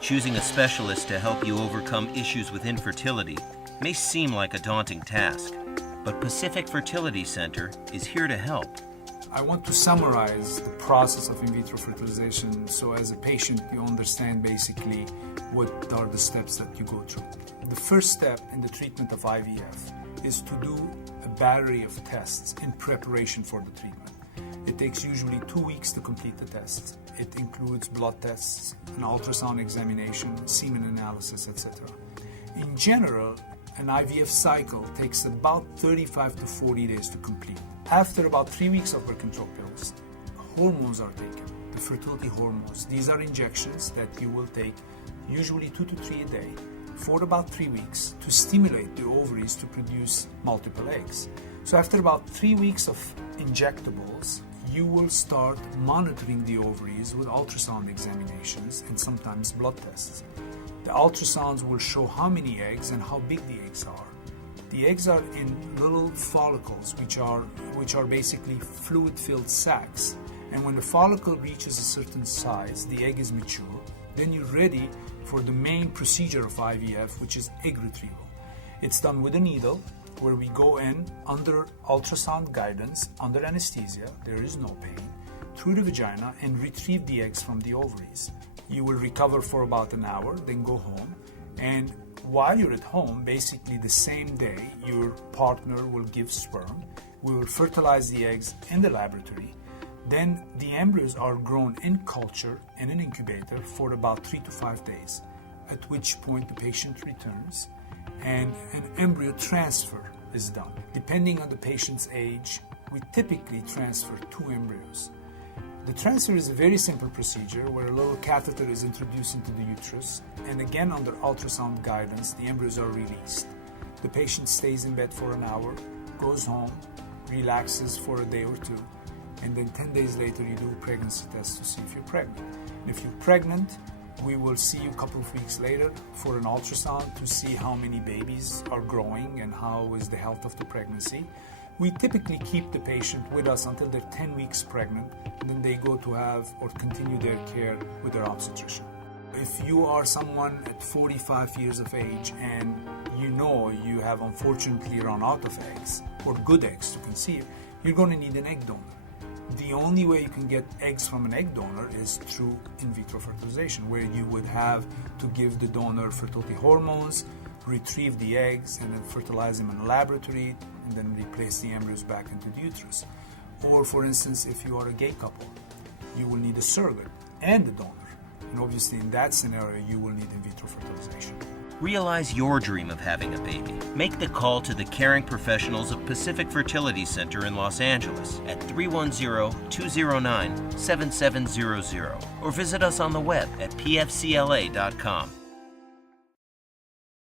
Choosing a specialist to help you overcome issues with infertility may seem like a daunting task, but Pacific Fertility Center is here to help. I want to summarize the process of in vitro fertilization so as a patient you understand basically what are the steps that you go through. The first step in the treatment of IVF is to do a battery of tests in preparation for the treatment. It takes usually 2 weeks to complete the tests. It includes blood tests, an ultrasound examination, semen analysis, etc. In general, an IVF cycle takes about 35 to 40 days to complete. After about 3 weeks of birth control pills, hormones are taken, the fertility hormones. These are injections that you will take usually 2 to 3 a day for about 3 weeks to stimulate the ovaries to produce multiple eggs. So after about 3 weeks of injectables, you will start monitoring the ovaries with ultrasound examinations and sometimes blood tests. The ultrasounds will show how many eggs and how big the eggs are. The eggs are in little follicles, which are basically fluid-filled sacs. And when the follicle reaches a certain size, the egg is mature, then you're ready for the main procedure of IVF, which is egg retrieval. It's done with a needle, where we go in under ultrasound guidance, under anesthesia, there is no pain, through the vagina and retrieve the eggs from the ovaries. You will recover for about an hour, then go home. And while you're at home, basically the same day, your partner will give sperm. We will fertilize the eggs in the laboratory. Then the embryos are grown in culture in an incubator for about 3 to 5 days, at which point the patient returns and an embryo transfer is done. Depending on the patient's age, we typically transfer 2 embryos. The transfer is a very simple procedure where a little catheter is introduced into the uterus, and again under ultrasound guidance, the embryos are released. The patient stays in bed for an hour, goes home, relaxes for a day or 2, and then 10 days later you do a pregnancy test to see if you're pregnant. And if you're pregnant, we will see you a couple of weeks later for an ultrasound to see how many babies are growing and how is the health of the pregnancy. We typically keep the patient with us until they're 10 weeks pregnant, and then they go to have or continue their care with their obstetrician. If you are someone at 45 years of age and you know you have unfortunately run out of eggs or good eggs to conceive, you're going to need an egg donor. The only way you can get eggs from an egg donor is through in vitro fertilization, where you would have to give the donor fertility hormones, retrieve the eggs, and then fertilize them in a laboratory, and then replace the embryos back into the uterus. Or, for instance, if you are a gay couple, you will need a surrogate and a donor. And obviously, in that scenario, you will need in vitro fertilization. Realize your dream of having a baby. Make the call to the caring professionals of Pacific Fertility Center in Los Angeles at 310-209-7700 or visit us on the web at pfcla.com.